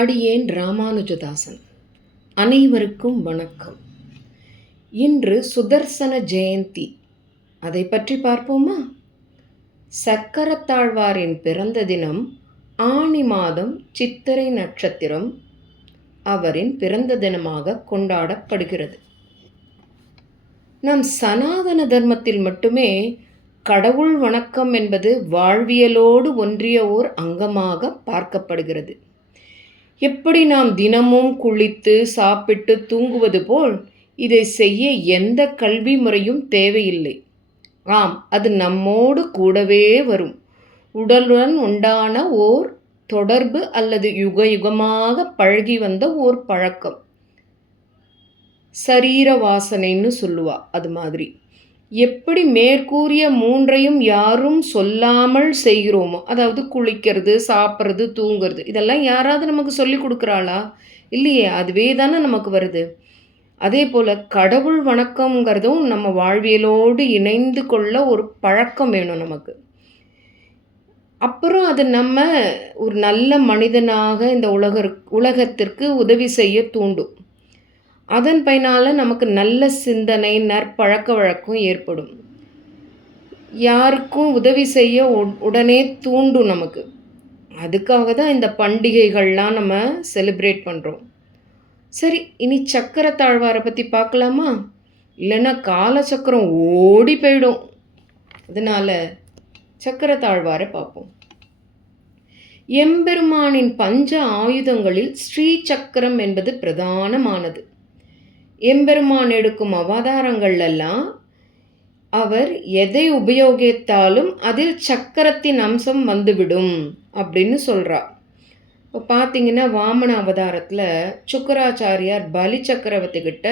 அடியேன் ராமானுஜதாசன். அனைவருக்கும் வணக்கம். இன்று சுதர்சன ஜெயந்தி. அதை பற்றி பார்ப்போமா? சக்கரத்தாழ்வாரின் பிறந்த தினம் ஆனி மாதம் சித்திரை நட்சத்திரம் அவரின் பிறந்த தினமாக கொண்டாடப்படுகிறது. நம் சனாதன தர்மத்தில் மட்டுமே கடவுள் வணக்கம் என்பது வாழ்வியலோடு ஒன்றிய ஓர் அங்கமாக பார்க்கப்படுகிறது. எப்படி நாம் தினமும் குளித்து சாப்பிட்டு தூங்குவது போல் இதை செய்ய எந்த கல்வி முறையும் தேவையில்லை. ஆம், அது நம்மோடு கூடவே வரும். உடலுடன் உண்டான ஓர் தொடர்பு அல்லது யுக யுகமாக பழகி வந்த ஓர் பழக்கம். சரீர வாசனைன்னு சொல்லுவா. அது மாதிரி எப்படி மேற்கூறிய மூன்றையும் யாரும் சொல்லாமல் செய்கிறோமோ, அதாவது குளிக்கிறது, சாப்பிட்றது, தூங்கிறது, இதெல்லாம் யாராவது நமக்கு சொல்லி கொடுக்குறாளா? இல்லையே, அதுவே தானே நமக்கு வருது. அதே போல் கடவுள் வணக்கங்கிறதும் நம்ம வாழ்வியலோடு இணைந்து கொள்ள ஒரு பழக்கம் வேணும் நமக்கு. அப்புறம் அது நம்ம ஒரு நல்ல மனிதனாக இந்த உலகத்திற்கு உதவி செய்ய தூண்டும். அதன் பயனால் நமக்கு நல்ல சிந்தனை, நற்பழக்க வழக்கம் ஏற்படும். யாருக்கும் உதவி செய்ய உடனே தூண்டும் நமக்கு. அதுக்காக தான் இந்த பண்டிகைகள்லாம் நம்ம செலிப்ரேட் பண்ணுறோம். சரி, இனி சக்கரத்தாழ்வாரை பற்றி பார்க்கலாமா? இல்லைன்னா காலச்சக்கரம் ஓடி போயிடும். அதனால் சக்கரத்தாழ்வாரை பார்ப்போம். எம்பெருமானின் பஞ்ச ஆயுதங்களில் ஸ்ரீ சக்கரம் என்பது பிரதானமானது. எம்பெருமான் எடுக்கும் அவதாரங்கள்லாம் அவர் எதை உபயோகித்தாலும் அதில் சக்கரத்தின் அம்சம் வந்துவிடும் அப்படின்னு சொல்கிறார். இப்போ பார்த்தீங்கன்னா வாமன அவதாரத்தில் சுக்கராச்சாரியார் பலி சக்கரவர்த்தி கிட்ட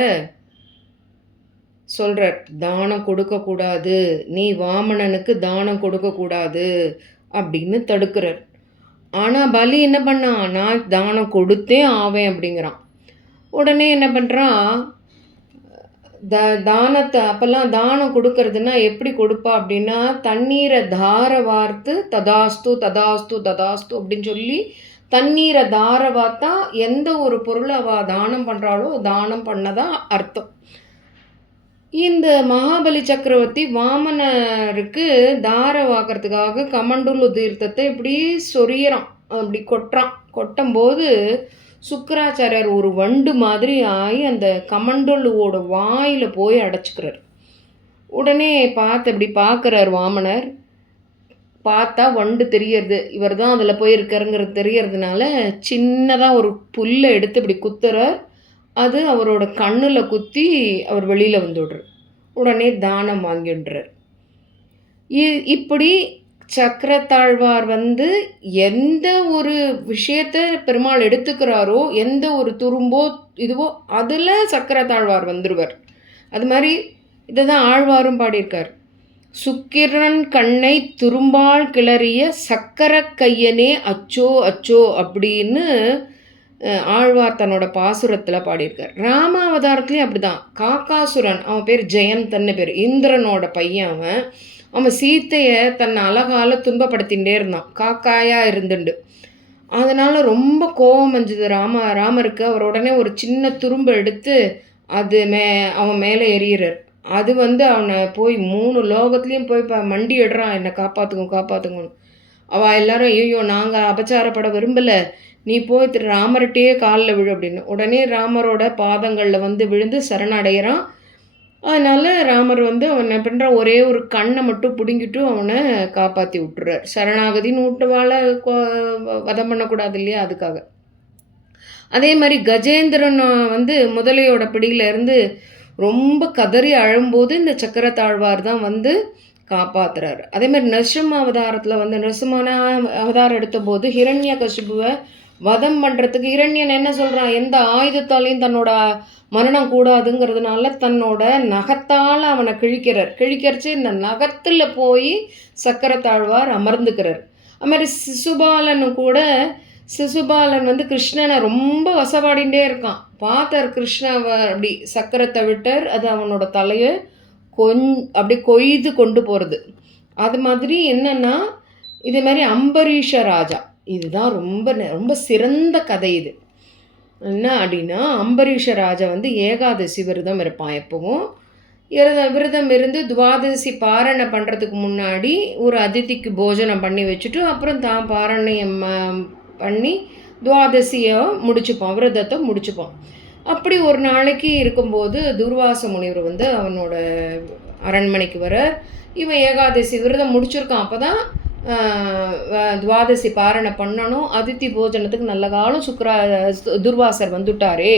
சொல்கிறார், தானம் கொடுக்கக்கூடாது, நீ வாமனனுக்கு தானம் கொடுக்கக்கூடாது அப்படின்னு தடுக்கிறார். ஆனால் பலி என்ன பண்ணான்? நான் தானம் கொடுத்தே ஆவேன் அப்படிங்கிறான். உடனே என்ன பண்ணுறான்? தானத்தை அப்போல்லாம் தானம் கொடுக்கறதுன்னா எப்படி கொடுப்பா அப்படின்னா, தண்ணீரை தார வார்த்து ததாஸ்து ததாஸ்து ததாஸ்து அப்படின்னு சொல்லி தண்ணீரை தார வார்த்தா எந்த ஒரு பொருளை அவள் தானம் பண்ணுறாளோ தானம் பண்ணதான் அர்த்தம். இந்த மகாபலி சக்கரவர்த்தி வாமனருக்கு தார வாக்கிறதுக்காக கமண்டூல் தீர்த்தத்தை இப்படி சொரியறான், அப்படி கொட்டும்போது சுக்கராச்சாரியார் ஒரு வண்டு மாதிரி ஆகி அந்த கமண்டலுவோட வாயில் போய் அடைச்சிக்கிறார். உடனே இப்படி பார்க்குறார் வாமனர். பார்த்தா வண்டு தெரியறது, இவர் தான் அதில் போயிருக்காருங்கிறது தெரியறதுனால சின்னதாக ஒரு புல்லை எடுத்து இப்படி குத்துறார். அது அவரோட கண்ணில் குத்தி அவர் வெளியில் வந்துடுறார். உடனே தானம் வாங்கிடுறார். இப்படி சக்கரத்தாழ்வார் எந்த ஒரு விஷயத்தை பெருமாள் எடுத்துக்கிறாரோ, எந்த ஒரு துரும்போ இதுவோ அதில் சக்கரத்தாழ்வார் வந்துடுவார். அது மாதிரி இதை தான் ஆழ்வாரும் பாடியிருக்கார். சுக்கிரன் கண்ணை துரும்பால் கிளறிய சக்கர கையனே அச்சோ அச்சோ அப்படின்னு ஆழ்வார் தன்னோட பாசுரத்தில் பாடியிருக்கார். ராமாவதாரத்துலேயும் அப்படி தான். காக்காசுரன், அவன் பேர் ஜெயந்தன்னு பேர், இந்திரனோட பையன். அவன் சீத்தையை தன்னை அழகால துன்பப்படுத்திகிட்டே இருந்தான், காக்காயாக இருந்துண்டு. அதனால் ரொம்ப கோபம் வந்தது ராமருக்கு. அவர் உடனே ஒரு சின்ன துரும்பு எடுத்து அது அவன் மேலே எறிகிறார். அது அவனை போய் 3 லோகத்துலேயும் போய் மண்டி இடுறான், என்னை காப்பாற்றுங்கன்னு. அவள் எல்லாரும், ஐயோ நாங்கள் அபச்சாரப்பட விரும்பலை, நீ போய் ராமர்கிட்டயே காலில் விழு அப்படின்னு. உடனே ராமரோட பாதங்களில் விழுந்து சரணடைகிறான். அதனால் ராமர் அவன் என்ன பண்ணுற, ஒரே ஒரு கண்ணை மட்டும் பிடுங்கிட்டு அவனை காப்பாற்றி விட்டுறார். சரணாகதின்னு விட்டுவாழ வதம் பண்ணக்கூடாது இல்லையா, அதுக்காக. அதே மாதிரி கஜேந்திரன் முதலையோட பிடியிலேருந்து ரொம்ப கதறி அழும்போது இந்த சக்கரத்தாழ்வார் தான் காப்பாற்றுறாரு. அதே மாதிரி நரசிம்ம அவதாரத்தில் நரசிம்மன அவதாரம் எடுத்தபோது ஹிரண்ய கசிபுவை வதம் பண்ணுறதுக்கு இரண்யன் என்ன சொல்கிறான், எந்த ஆயுதத்தாலையும் தன்னோட மரணம் கூடாதுங்கிறதுனால தன்னோட நகத்தால் அவனை கிழிக்கிறச்சு இந்த நகத்தில் போய் சக்கரத்தாழ்வார் அமர்ந்துக்கிறார். அது மாதிரி சிசுபாலனும் கூட, சிசுபாலன் கிருஷ்ணனை ரொம்ப வசப்பாடிகிட்டே இருக்கான். பார்த்தார் கிருஷ்ணன் அப்படி சக்கரத்தை விட்டார், அது அவனோட தலையை அப்படி கொய்து கொண்டு போகிறது. அது மாதிரி என்னென்னா, இதே மாதிரி அம்பரீஷ ராஜா இதுதான் ரொம்ப சிறந்த கதை இது. என்ன அப்படின்னா, அம்பரீஷ ராஜா வந்து ஏகாதசி விரதம் இருப்பான் எப்பவும். விரதம் இருந்து துவாதசி பாரணை பண்ணுறதுக்கு முன்னாடி ஒரு அதிதிக்கு போஜனம் பண்ணி வச்சுட்டு, அப்புறம் தான் பாரணையம் பண்ணி துவாதசியை முடிச்சுப்பான், விரதத்தை முடிச்சுப்பான். அப்படி ஒரு நாளைக்கு இருக்கும்போது துர்வாச முனிவர் வந்து அவனோட அரண்மனைக்கு வரார். இவன் ஏகாதசி விரதம் முடிச்சிருக்கான். அப்போ தான் துவாதசி பாரணை பண்ணணும், அதித்தி போஜனத்துக்கு நல்ல காலம் துர்வாசர் வந்துட்டாரே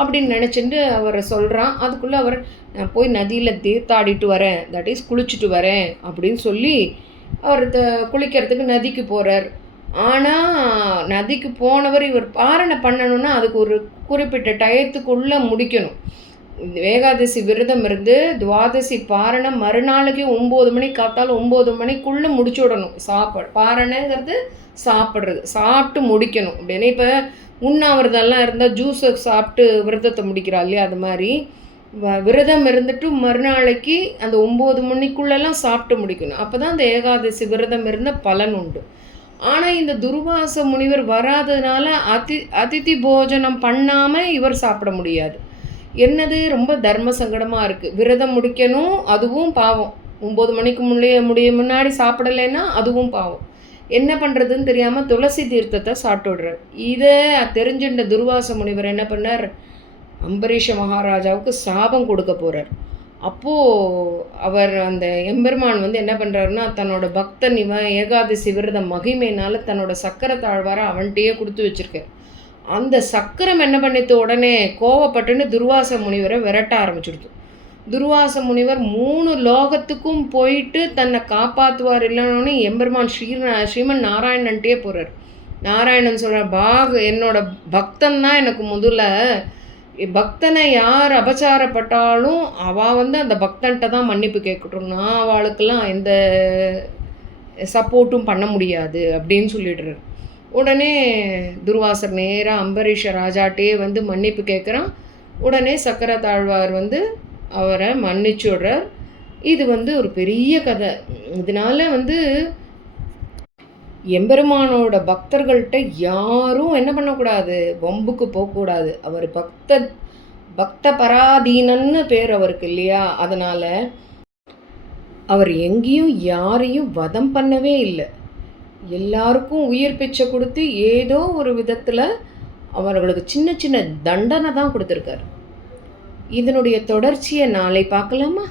அப்படின்னு நினச்சிட்டு அவர் சொல்கிறான். அதுக்குள்ளே அவர் நான் போய் நதியில் தீர்த்தாடிட்டு வரேன், தட் இஸ் குளிச்சுட்டு வரேன் அப்படின்னு சொல்லி அவர் குளிக்கிறதுக்கு நதிக்கு போகிறார். ஆனால் நதிக்கு போனவர் இவர் பாரணை பண்ணணுன்னா அதுக்கு ஒரு குறிப்பிட்ட டயத்துக்குள்ளே முடிக்கணும். ஏகாதசி விரதம் இருந்து துவாதசி பாரணை மறுநாளைக்கு 9 மணிக்கு காத்தாலும் 9 மணிக்குள்ளே முடிச்சு விடணும். பாரணைங்கிறது சாப்பிட்றது, சாப்பிட்டு முடிக்கணும் அப்படின்னு. இப்போ உண்ணாவிரதம்லாம் இருந்தால் ஜூஸை சாப்பிட்டு விரதத்தை முடிக்கிறா இல்லையா, அது மாதிரி விரதம் இருந்துட்டு மறுநாளைக்கு அந்த 9 மணிக்குள்ளெல்லாம் சாப்பிட்டு முடிக்கணும். அப்போ தான் அந்த ஏகாதசி விரதம் இருந்த பலன் உண்டு. ஆனால் இந்த துர்வாச முனிவர் வராததுனால அதிதி போஜனம் பண்ணாமல் இவர் சாப்பிட முடியாது. என்னது ரொம்ப தர்ம சங்கடமாக இருக்குது. விரதம் முடிக்கணும், அதுவும் பாவம். 9 மணிக்கு முன்னாடி சாப்பிடலைன்னா அதுவும் பாவம். என்ன பண்ணுறதுன்னு தெரியாமல் துளசி தீர்த்தத்தை சாப்பிட்டு விடுறார். இதை தெரிஞ்சுட்ட துர்வாச முனிவர் என்ன பண்ணார், அம்பரீஷ மகாராஜாவுக்கு சாபம் கொடுக்க போகிறார். அப்போது அவர் அந்த எம்பெருமான் வந்து என்ன பண்ணுறாருன்னா, தன்னோட பக்தன் இவன் ஏகாதசி விரத மகிமையினால் தன்னோட சக்கரை தாழ்வார அவன்கிட்டயே கொடுத்து வச்சுருக்கார். அந்த சக்கரம் என்ன பண்ணிட்டு உடனே கோவப்பட்டுன்னு துர்வாச முனிவரை விரட்ட ஆரம்பிச்சுடுது. துர்வாச முனிவர் 3 லோகத்துக்கும் போயிட்டு தன்னை காப்பாற்றுவார். இல்லைன்னு எம்பெருமான் ஸ்ரீமன் நாராயணன்ட்டே போகிறார். நாராயணன் சொல்கிறார், என்னோட பக்தன் தான் எனக்கு முதல்ல. பக்தனை யார் அபச்சாரப்பட்டாலும் அவள் வந்து அந்த பக்தன்கிட்ட தான் மன்னிப்பு கேட்கட்டும், நான் அவளுக்கெல்லாம் எந்த சப்போர்ட்டும் பண்ண முடியாது அப்படின்னு சொல்லிடுறார். உடனே துர்வாசர் நேராக அம்பரீஷ ராஜாட்டே வந்து மன்னிப்பு கேட்குறான். உடனே சக்கர தாழ்வார் வந்து அவரை மன்னிச்சு விடுறார். இது வந்து ஒரு பெரிய கதை. இதனால் வந்து எம்பெருமானோட பக்தர்கள்ட்ட யாரும் என்ன பண்ணக்கூடாது, வம்புக்கு போகக்கூடாது. அவர் பக்த பராதீனன்னு பேர் அவருக்கு இல்லையா, அதனால் அவர் எங்கேயும் யாரையும் வதம் பண்ணவே இல்லை. எல்லாருக்கும் உயிர் பிச்சை கொடுத்து ஏதோ ஒரு விதத்தில் அவர்களுக்கு சின்ன சின்ன தண்டனை தான் கொடுத்துருக்காரு. இதனுடைய தொடர்ச்சியை நாளை பார்க்கலாமா?